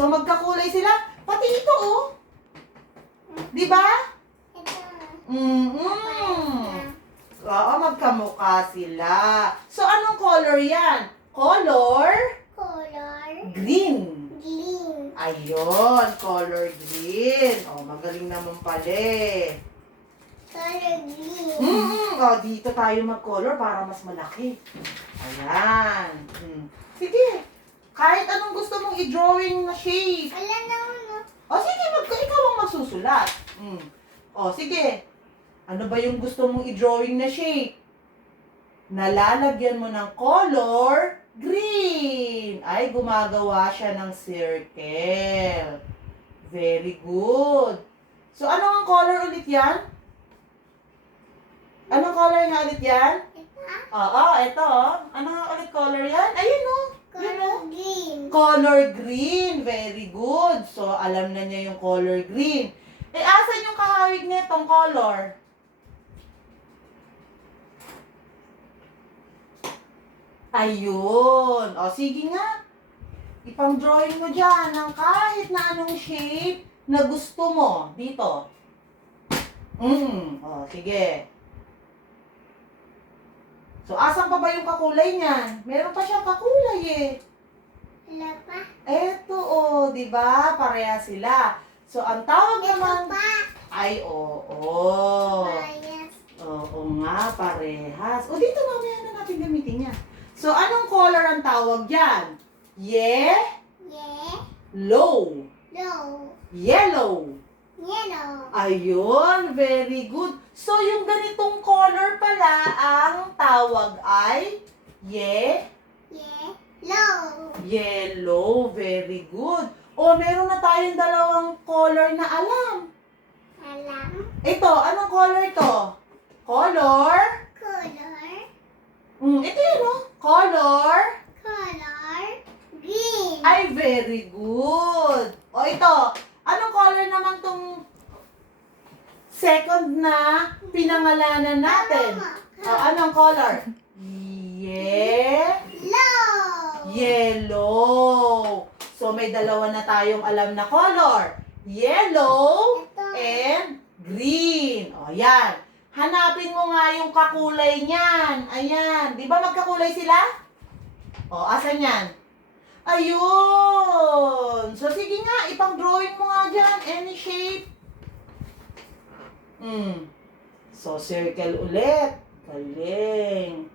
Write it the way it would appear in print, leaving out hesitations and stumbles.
So, magkakulay sila. Pati ito, oh. Di ba? Oo, magkamukha sila. So, anong color yan? Color? Green. Ayun, color green. Oh, magaling naman pala eh. Oh, dito tayo mag-color para mas malaki. Ayan. Sige. Kahit anong gusto mong i-drawing na shape. O, sige, ikaw ang magsusulat. O, sige. Ano ba yung gusto mong i-drawing na shape? Nalalagyan mo ng color green. Ay, gumagawa siya ng circle. Very good. So, ano ang color ulit yan? Anong color nga ulit yan? Oo, ito. Ano nga ulit color yan? Ayun o. Color green. Very good. So, alam na niya yung color green. Eh, asan yung kahawig nitong color? Ayun. O, sige nga. Ipang-drawing mo dyan ng kahit na anong shape na gusto mo. Dito. O, sige. So, asan pa ba yung kakulay niyan? Meron pa siyang kakulay eh. Eto, oh, di ba? Pareha sila. So, ang tawag naman... Ay, oo. Oo nga, parehas. O, dito mamaya na natin gamitin yan. So, anong color ang tawag yan? Low. Yellow. Ayun, very good. So, yung ganitong color pala, ang tawag ay yellow. Very good. O, meron na tayong dalawang color na alam. Ito, anong color to? Color? Ito yun, no? Color? Green. Ay, very good. O, ito. Anong color naman tong second na pinangalanan natin? O, anong color? Yellow. So, may dalawa na tayong alam na color. Yellow and green. O, yan. Hanapin mo nga yung kakulay niyan. Ayan. Di ba magkakulay sila? O, asan yan? Ayun. So, sige nga. Ipang-drawing mo nga dyan. Any shape. So, circle ulit. Galing.